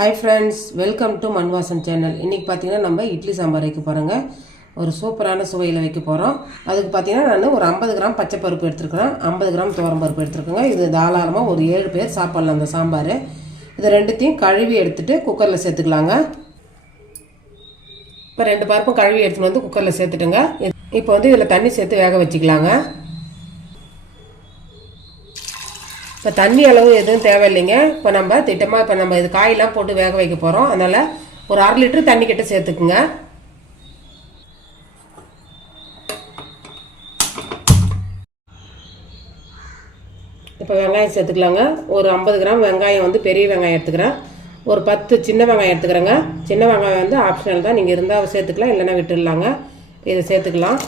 Hi friends, welcome to Manvasan channel. இன்றைக்கி பார்த்தீங்கன்னா நம்ம இட்லி சாம்பார் வைக்க போகிறோங்க. ஒரு சூப்பரான சுவையில் வைக்க போகிறோம். அதுக்கு பார்த்தீங்கன்னா நான் ஒரு 50 கிராம் பச்சைப்பருப்பு எடுத்துருக்கிறேன், 50 கிராம் துவரம்பருப்பு எடுத்துருக்கேங்க. இது தாராளமாக ஒரு 7 பேர் சாப்பிட்லாம் அந்த சாம்பார். இது ரெண்டுத்தையும் கழுவி எடுத்துகிட்டு குக்கரில் சேர்த்துக்கலாங்க. இப்போ 2 பருப்பும் கழுவி எடுத்துகிட்டு வந்து குக்கரில் சேர்த்துட்டுங்க. இப்போ வந்து இதில் தண்ணி சேர்த்து வேக வச்சுக்கலாங்க. இப்போ தண்ணி அளவு எதுவும் தேவையில்லைங்க. இப்போ நம்ம இது காயெல்லாம் போட்டு வேக வைக்க போகிறோம். அதனால் ஒரு 1/2 லிட்டர் தண்ணி கிட்ட சேர்த்துக்குங்க. இப்போ வெங்காயம் சேர்த்துக்கலாங்க. ஒரு 50 கிராம் வெங்காயம் வந்து பெரிய வெங்காயம் எடுத்துக்கிறேன். ஒரு 10 சின்ன வெங்காயம் எடுத்துக்கிறேங்க. சின்ன வெங்காயம் வந்து ஆப்ஷனல் தான், நீங்கள் இருந்தால் சேர்த்துக்கலாம், இல்லைன்னா விட்டுடலாங்க. இதை சேர்த்துக்கலாம்.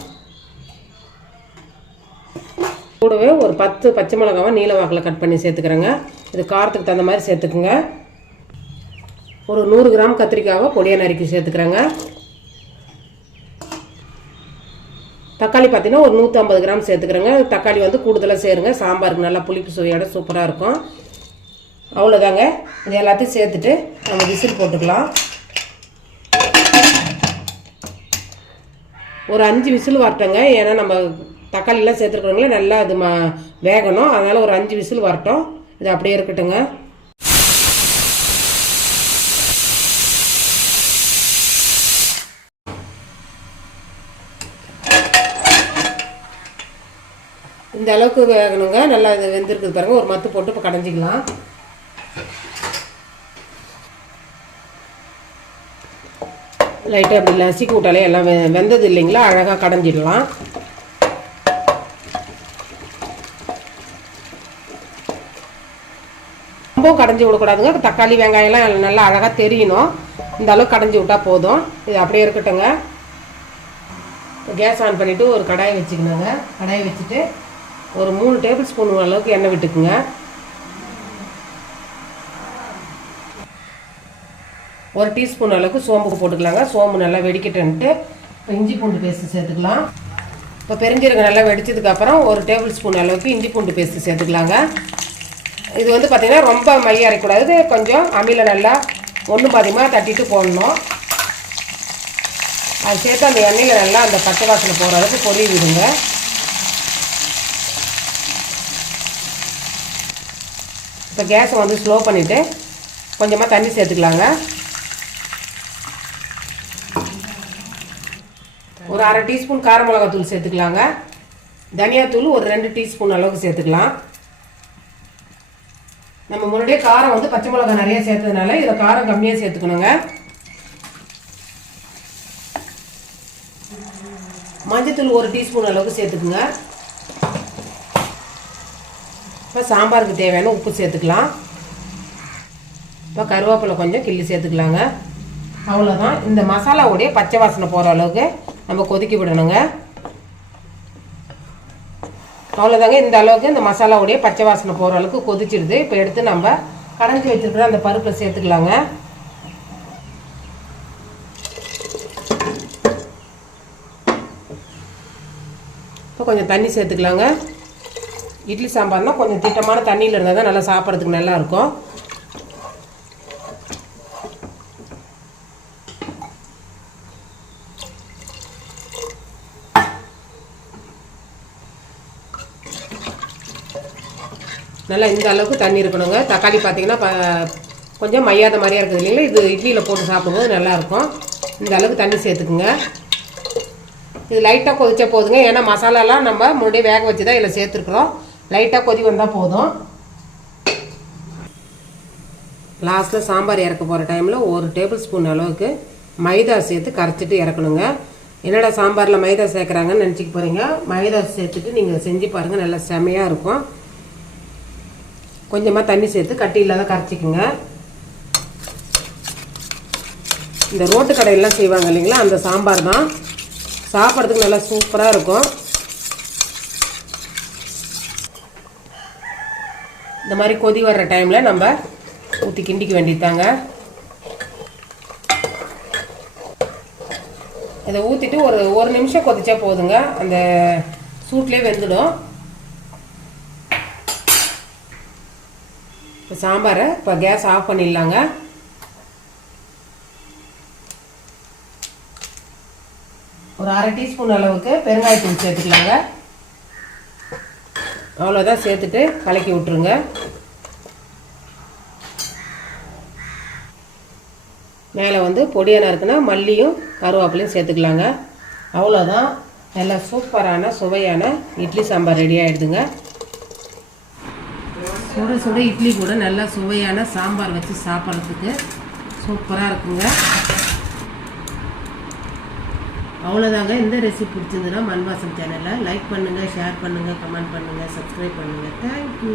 கூடவே ஒரு 10 பச்சை மிளகாவை நீல வாக்கில் கட் பண்ணி சேர்த்துக்கிறேங்க. இது காரத்துக்கு தகுந்த மாதிரி சேர்த்துக்குங்க. ஒரு 100 கிராம் கத்திரிக்காவை பொடியாக நறுக்கி சேர்த்துக்கிறேங்க. தக்காளி பார்த்தீங்கன்னா ஒரு 150 கிராம் சேர்த்துக்கிறேங்க. தக்காளி வந்து கூடுதலாக சேருங்க, சாம்பாருக்கு நல்லா புளிப்பு சுவையோட சூப்பராக இருக்கும். அவ்வளோதாங்க. இது எல்லாத்தையும் சேர்த்துட்டு நம்ம விசில் போட்டுக்கலாம். ஒரு 5 விசில் வரட்டோங்க. ஏன்னா நம்ம தக்காளிலாம் சேர்த்துருக்குறவங்களே நல்லா அது வேகணும். அதனால் ஒரு 5 விசில் வரட்டும். இது அப்படியே இருக்கட்டுங்க. இந்த அளவுக்கு வேகணுங்க. நல்லா இது வெந்திருக்குது பாருங்க. ஒரு மத்து போட்டு இப்போ கடைஞ்சிக்கலாம். லைட்டாக அப்படி நசுக்கி விட்டாலே எல்லாம் வெந்தது இல்லைங்களா, அழகாக கடைஞ்சிடலாம். ரொம்ப கடைஞ்சி விடக்கூடாதுங்க. தக்காளி வெங்காயம்லாம் நல்லா அழகாக தெரியணும். இந்த அளவுக்கு கடைஞ்சி விட்டால் போதும். இது அப்படியே இருக்கட்டுங்க. கேஸ் ஆன் பண்ணிவிட்டு ஒரு கடாயை வச்சுக்கணுங்க. கடாயை வச்சுட்டு ஒரு 3 டேபிள் ஸ்பூன் அளவுக்கு எண்ணெய் விட்டுக்குங்க. ஒரு டீஸ்பூன் அளவுக்கு சோம்பு போட்டுக்கலாங்க. சோம்பு நல்லா வெடிக்கட்டுன்ட்டு இப்போ இஞ்சி பூண்டு பேஸ்ட்டு சேர்த்துக்கலாம். இப்போ பெருஞ்சீரகம் நல்லா வெடிச்சதுக்கப்புறம் ஒரு டேபிள் ஸ்பூன் அளவுக்கு இஞ்சி பூண்டு பேஸ்ட்டு சேர்த்துக்கலாங்க. இது வந்து பார்த்திங்கன்னா ரொம்ப மைய அரைக்கூடாது, கொஞ்சம் அம்மியில் நல்லா ஒன்று பாதியமாக தட்டிட்டு போடணும். அது சேர்த்து அந்த எண்ணெயில் நல்லா அந்த பச்சை வாசனை போகிற அளவுக்கு பொரிய விடுங்க. இப்போ கேஸை வந்து ஸ்லோ பண்ணிவிட்டு கொஞ்சமாக தண்ணி சேர்த்துக்கலாங்க. ஒரு 1/2 டீஸ்பூன் கார மிளகாத்தூள் சேர்த்துக்கலாங்க. தனியாத்தூள் ஒரு 2 டீஸ்பூன் அளவுக்கு சேர்த்துக்கலாம். நம்ம முன்னாடியே காரம் வந்து பச்சை மிளகாய் நிறைய சேர்த்ததுனால இதில் காரம் கம்மியாக சேர்த்துக்கணுங்க. மஞ்சத்தூள் ஒரு டீஸ்பூன் அளவுக்கு சேர்த்துக்குங்க. இப்போ சாம்பாருக்கு தேவையான உப்பு சேர்த்துக்கலாம். இப்போ கருவேப்பிலை கொஞ்சம் கிள்ளி சேர்த்துக்கலாங்க. அவ்வளோதான். இந்த மசாலாவுடைய பச்சை வாசனை போகிற அளவுக்கு நம்ம கொதிக்க விடணுங்க. அவ்வளோதாங்க. இந்த அளவுக்கு இந்த மசாலாவுடைய பச்சை வாசனை போகிற அளவுக்கு கொதிச்சிடுது. இப்போ எடுத்து நம்ம கடைஞ்சி வச்சுருக்கிற அந்த பருப்பில் சேர்த்துக்கலாங்க. இப்போ கொஞ்சம் தண்ணி சேர்த்துக்கலாங்க. இட்லி சாம்பார்னால் கொஞ்சம் திட்டமான தண்ணியில் இருந்தால் தான் நல்லா சாப்பிட்றதுக்கு நல்லாயிருக்கும். நல்லா இந்த அளவுக்கு தண்ணி இருக்கணுங்க. தக்காளி பார்த்திங்கன்னா கொஞ்சம் மையாத மாதிரியாக இருக்குது இல்லைங்களா, இது இட்லியில் போட்டு சாப்பிடும்போது நல்லாயிருக்கும். இந்த அளவுக்கு தண்ணி சேர்த்துக்குங்க. இது லைட்டாக கொதிச்சா போதுங்க. ஏன்னா மசாலாலாம் நம்ம முன்னாடியே வேக வச்சு தான் இதில் சேர்த்துருக்குறோம். லைட்டாக கொதி வந்தால் போதும். லாஸ்ட்டில் சாம்பார் இறக்க போகிற டைமில் ஒரு டேபிள் ஸ்பூன் அளவுக்கு மைதா சேர்த்து கரைச்சிட்டு இறக்கணுங்க. என்னடா சாம்பாரில் மைதா சேர்க்குறாங்கன்னு நினச்சிக்க போகிறீங்க. மைதா சேர்த்துட்டு நீங்கள் செஞ்சு பாருங்கள், நல்லா செமையாக இருக்கும். கொஞ்சமாக தண்ணி சேர்த்து கட்டி இல்லாத கரைச்சிக்குங்க. இந்த ரோட்டு கடையெல்லாம் செய்வாங்க இல்லைங்களா, அந்த சாம்பார் தான். சாப்பிட்றதுக்கு நல்லா சூப்பராக இருக்கும். இந்த மாதிரி கொதி வர்ற டைமில் நம்ம ஊற்றி கிண்டிக்க வேண்டியதாங்க. இதை ஊற்றிட்டு ஒரு நிமிஷம் கொதிச்சா போதுங்க. அந்த சூட்லேயே வெந்துடும். இப்போ சாம்பாரை இப்போ கேஸ் ஆஃப் பண்ணிடலாங்க. ஒரு அரை டீஸ்பூன் அளவுக்கு பெருங்காயத்தூள் சேர்த்துக்கலாங்க. அவ்வளோதான், சேர்த்துட்டு கலக்கி விட்டுருங்க. மேலே வந்து பொடியாக இருக்குன்னா மல்லியும் கருவேப்பிலையும் சேர்த்துக்கலாங்க. அவ்வளோதான், நல்லா சூப்பரான சுவையான இட்லி சாம்பார் ரெடி ஆகிடுதுங்க. சுட சுட இட்லி கூட நல்லா சுவையான சாம்பார் வச்சு சாப்பிட்றதுக்கு சூப்பராக இருக்குங்க. அவ்வளோதாங்க. இந்த ரெசிபி பிடிச்சிருந்துன்னா மண் வாசம் சேனலை லைக் பண்ணுங்கள், ஷேர் பண்ணுங்கள், கமெண்ட் பண்ணுங்கள், சப்ஸ்கிரைப் பண்ணுங்கள். தேங்க்யூ.